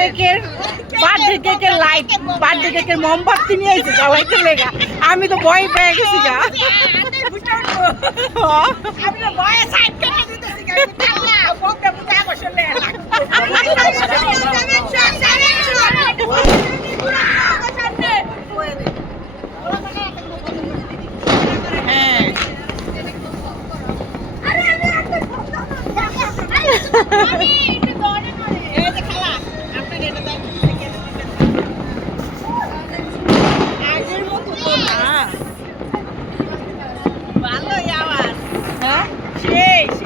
কেকের বার্থডে কেকের light birthday কেকের মোমবাতি নিয়ে এসে জ্বালাইতে লেগা। আমি তো ভয় পেয়ে গেছি গা। হ্যাঁ।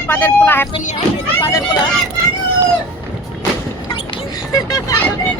Kabupaten Pulau Happy ini Kabupaten Pulau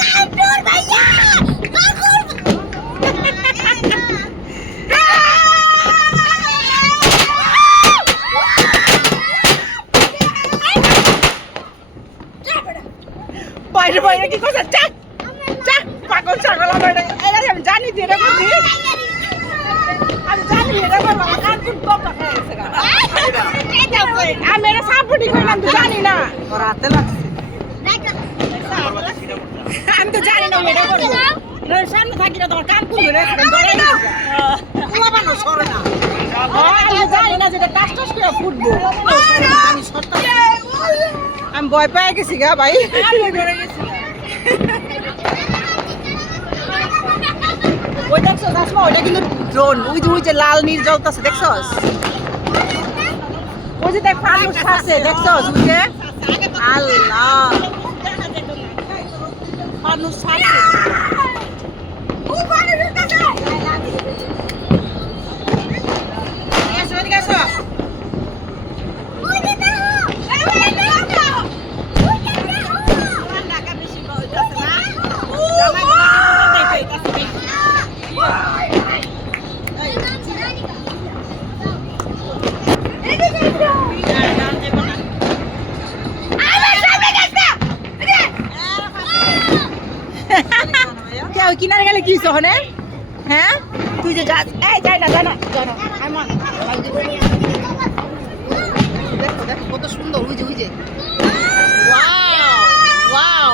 ফুটাফুটি করলাম তো জানি না। রাতে আমি তো জানি না এটা করব। সামনে থাকি না তোমার কান কুলবে না সরে না। আমি জানি না যেটা টাস করে ফুটবো। আমি ভয় পেয়ে গেছি গা ভাই। ওই দেখছ ওইটা কিন্তু ড্রোন ওই যে ওই যে লাল নীল জ্বলতেছে দেখছস? ওই যে দেখ ফানুস আছে ওই যে আল্লাহ। মানুষ ছাড়ছে কি ওখানে হ্যাঁ? তুই যে যাস এই যাই না যাই না যাই না। দেখো দেখো কত সুন্দর ওয়াও ওয়াও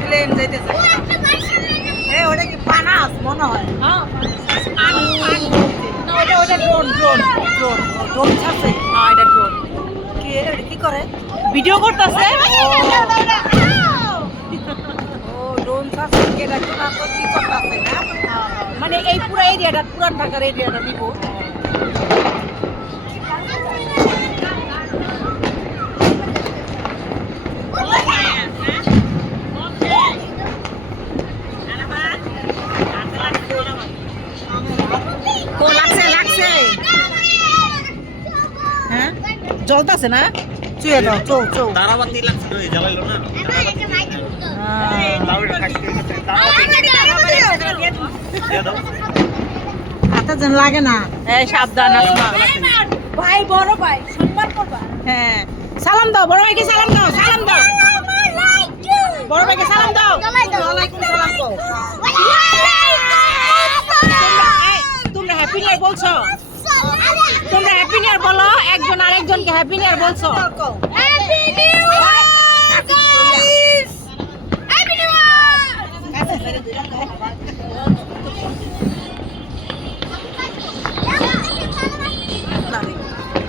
প্লেন যাইতেছে। কি পানাস মনে হয়। হ্যাঁ না ওটা ওটা ড্রোন ড্রোন ড্রোন ড্রোন ছাড়ছে। হ্যাঁ এটা ড্রোন কি এটা কি করে? ভিডিও করতেছে? ও ড্রোন ছাড়ছে এটা কি কি করতেছে না? মানে এই পুরো এরিয়াটা পুরান ঢাকার এরিয়াটা নিব ও লাগছে লাগছে হ্যাঁ জ্বলতাছে না? চুয়ে দাও চৌ চৌ। তারাবাতি লাগছিল জ্বালাইলো না? হ্যাঁ। হাতে যেন লাগে না। এই সাবধান ভাই বড় ভাই সম্মান করবা। হ্যাঁ। সালাম দাও বড় ভাইকে সালাম দাও সালাম দাও। বড় ভাইকে সালাম দাও। ওয়ালাইকুম সালাম কও। তোমরা হ্যাপি নিয়ার বলছো। তোমরা হ্যাপি নিয়ার বলো। একজন আরেকজনকে হ্যাপি নিয়ার বলছো?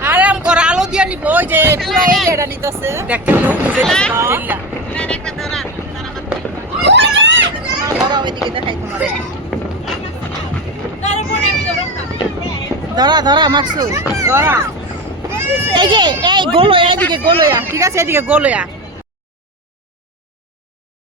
আরাম কর আলো দিয়া নিব ওই যে পুরো এরিয়াটা নিতেছে। দেখতে লোক বুঝে ওইদিকে ধরা ধরা মাকসু ধরা এই যে এই গোলয়া এদিকে গোলয়া ঠিক আছে এদিকে গোলয়া